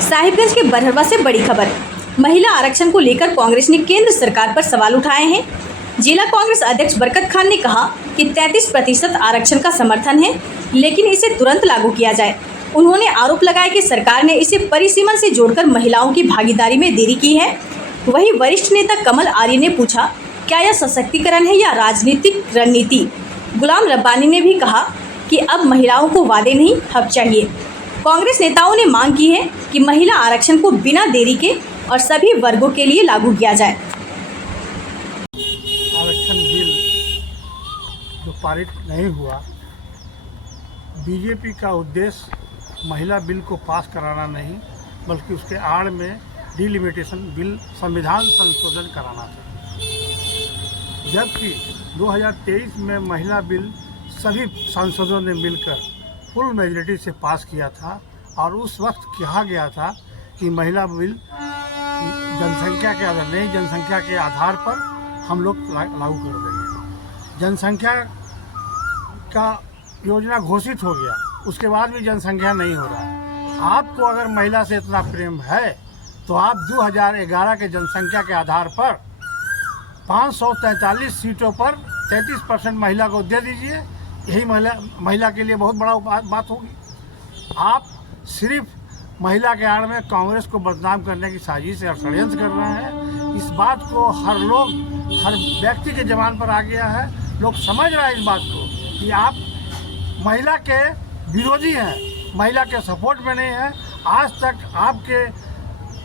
साहिबगंज के बरहरवा से बड़ी खबर। महिला आरक्षण को लेकर कांग्रेस ने केंद्र सरकार पर सवाल उठाए हैं। जिला कांग्रेस अध्यक्ष बरकत खान ने कहा कि 33% आरक्षण का समर्थन है, लेकिन इसे तुरंत लागू किया जाए। उन्होंने आरोप लगाया कि सरकार ने इसे परिसीमन से जोड़कर महिलाओं की भागीदारी में देरी की है। वहीं वरिष्ठ नेता कमल आर्य ने पूछा, क्या यह सशक्तिकरण है या राजनीतिक रणनीति? गुलाम रब्बानी ने भी कहा कि अब महिलाओं को वादे नहीं, हक चाहिए। कांग्रेस नेताओं ने मांग की है कि महिला आरक्षण को बिना देरी के और सभी वर्गों के लिए लागू किया जाए। आरक्षण बिल जो पारित नहीं हुआ, बीजेपी का उद्देश्य महिला बिल को पास कराना नहीं, बल्कि उसके आड़ में डिलिमिटेशन बिल संविधान संशोधन कराना था। जबकि 2023 में महिला बिल सभी सांसदों ने मिलकर फुल मेजॉरिटी से पास किया था और उस वक्त कहा गया था कि महिला बिल जनसंख्या के आधार नहीं, जनसंख्या के आधार पर हम लोग लागू कर देंगे। जनसंख्या का योजना घोषित हो गया, उसके बाद भी जनसंख्या नहीं हो रहा है। आपको अगर महिला से इतना प्रेम है तो आप 2011 के जनसंख्या के आधार पर 543 सीटों पर 33% महिला को दे दीजिए। यही महिला के लिए बहुत बड़ा बात होगी। आप सिर्फ महिला के आड़ में कांग्रेस को बदनाम करने की साजिश और षड्यंत्र कर रहे हैं। इस बात को हर व्यक्ति के जबान पर आ गया है। लोग समझ रहे हैं इस बात को कि आप महिला के विरोधी हैं, महिला के सपोर्ट में नहीं है। आज तक आपके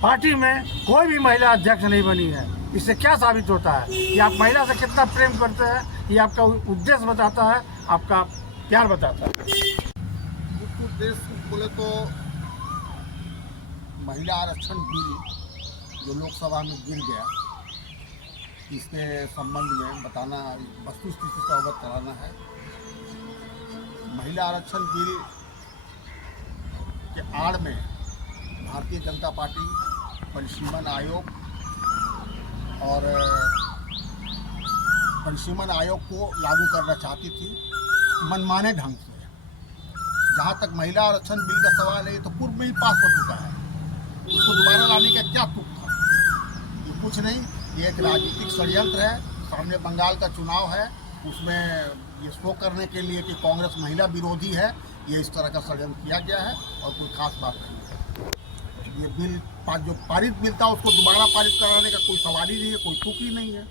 पार्टी में कोई भी महिला अध्यक्ष नहीं बनी है। इससे क्या साबित होता है कि आप महिला से कितना प्रेम करते हैं? ये आपका उद्देश्य बताता है, आपका प्यार बताता है। मुख्य उद्देश्य बोले तो महिला आरक्षण बिल जो लोकसभा में गिर गया, इसके संबंध में बताना, वस्तुस्थिति से अवगत कराना है। महिला आरक्षण बिल के आड़ में भारतीय जनता पार्टी, परिसीमन आयोग और परिसीमन आयोग को लागू करना चाहती थी मनमाने ढंग से। जहाँ तक महिला आरक्षण बिल का सवाल है, ये तो पूर्व में ही पास हो चुका है, उसको दोबारा लाने का क्या तुक था? ये कुछ नहीं, ये एक राजनीतिक षड्यंत्र है। सामने बंगाल का चुनाव है, उसमें ये शो करने के लिए कि कांग्रेस महिला विरोधी है, ये इस तरह का षड्यंत्र किया गया है और कोई खास बात नहीं है। ये बिल जो पारित बिल था उसको दोबारा पारित कराने का कोई सवाल ही नहीं है, कोई तुक ही नहीं है।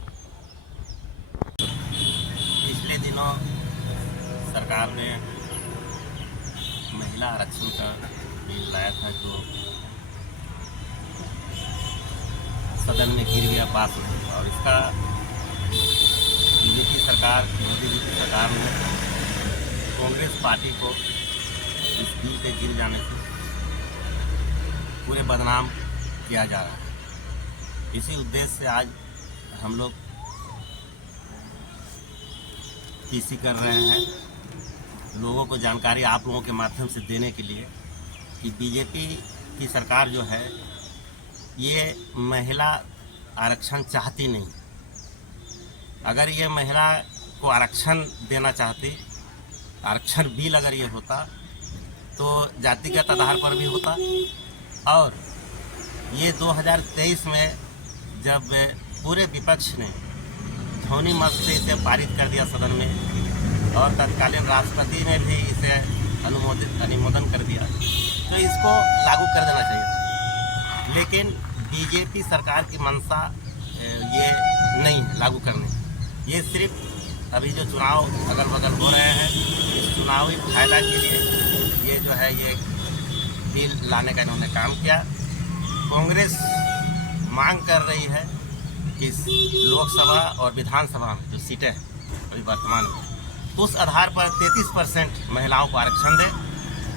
पिछले दिनों सरकार ने महिला आरक्षण का बिल लाया था, जो सदन में गिर गया, पास हो गया। और इसका बीजेपी सरकार, मोदी जी की सरकार ने कांग्रेस पार्टी को इस बिल के गिर जाने से पूरे बदनाम किया जा रहा है। इसी उद्देश्य से आज हम लोग पीसी कर रहे हैं, लोगों को जानकारी आप लोगों के माध्यम से देने के लिए कि बीजेपी की सरकार जो है ये महिला आरक्षण चाहती नहीं। अगर ये महिला को आरक्षण देना चाहती, आरक्षण बिल अगर ये होता तो जातिगत आधार पर भी होता। और ये 2023 में जब पूरे विपक्ष ने ध्वनि मत से इसे पारित कर दिया सदन में और तत्कालीन राष्ट्रपति ने भी इसे अनुमोदन कर दिया, तो इसको लागू कर देना चाहिए था। लेकिन बीजेपी सरकार की मंशा ये नहीं लागू करने। ये सिर्फ अभी जो चुनाव अगल बगल हो रहे हैं, इस चुनावी फायदा के लिए ये जो है ये बिल लाने का इन्होंने काम किया। कांग्रेस मांग कर रही है कि लोकसभा और विधानसभा में जो सीटें हैं अभी वर्तमान में, उस आधार पर 33% महिलाओं को आरक्षण दे।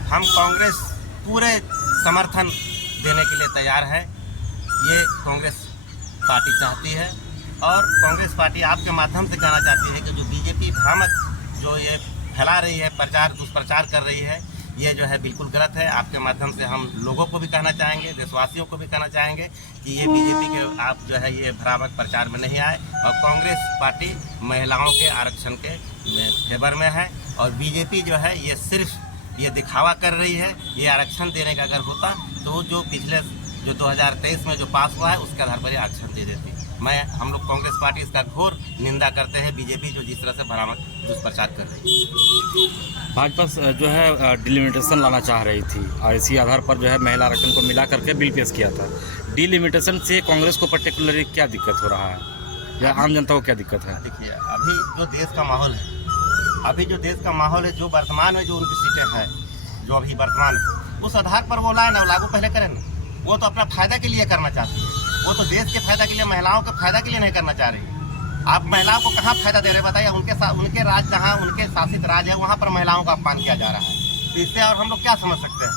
हम कांग्रेस पूरे समर्थन देने के लिए तैयार है। ये कांग्रेस पार्टी चाहती है और कांग्रेस पार्टी आपके माध्यम से कहना चाहती है कि जो बीजेपी भ्रामक जो ये फैला रही है, प्रचार दुष्प्रचार कर रही है, ये जो है बिल्कुल गलत है। आपके माध्यम से हम लोगों को भी कहना चाहेंगे, देशवासियों को भी कहना चाहेंगे कि ये बीजेपी के आप जो है ये भ्रामक प्रचार में नहीं आए और कांग्रेस पार्टी महिलाओं के आरक्षण के फेवर में है। और बीजेपी जो है ये सिर्फ ये दिखावा कर रही है। ये आरक्षण देने का अगर होता तो जो पिछले जो 2023 में जो पास हुआ है उसके आधार पर ये आरक्षण दे देती। हम लोग कांग्रेस पार्टी इसका घोर निंदा करते हैं। बीजेपी जो जिस तरह से भ्रामक दुष्प्रचार कर रही है। भाजपा जो है डिलिमिटेशन लाना चाह रही थी और इसी आधार पर जो है महिला आरक्षण को मिला करके बिल पेश किया था। डिलिमिटेशन से कांग्रेस को पर्टिकुलरली क्या दिक्कत हो रहा है या आम जनता को क्या दिक्कत है? देखिए, अभी जो देश का माहौल है, जो वर्तमान में जो उनकी सीटें हैं, जो अभी वर्तमान है, उस आधार पर वो लाए ना, लागू पहले करें ना। वो तो अपना फायदा के लिए करना चाहती है, वो तो देश के फायदा के लिए, महिलाओं के फायदा के लिए नहीं करना चाह रही। आप महिलाओं को कहाँ फायदा दे रहे बताइए? उनके राज, जहाँ उनके शासित राज है, वहाँ पर महिलाओं का अपमान किया जा रहा है। तो इससे और हम लोग क्या समझ सकते हैं?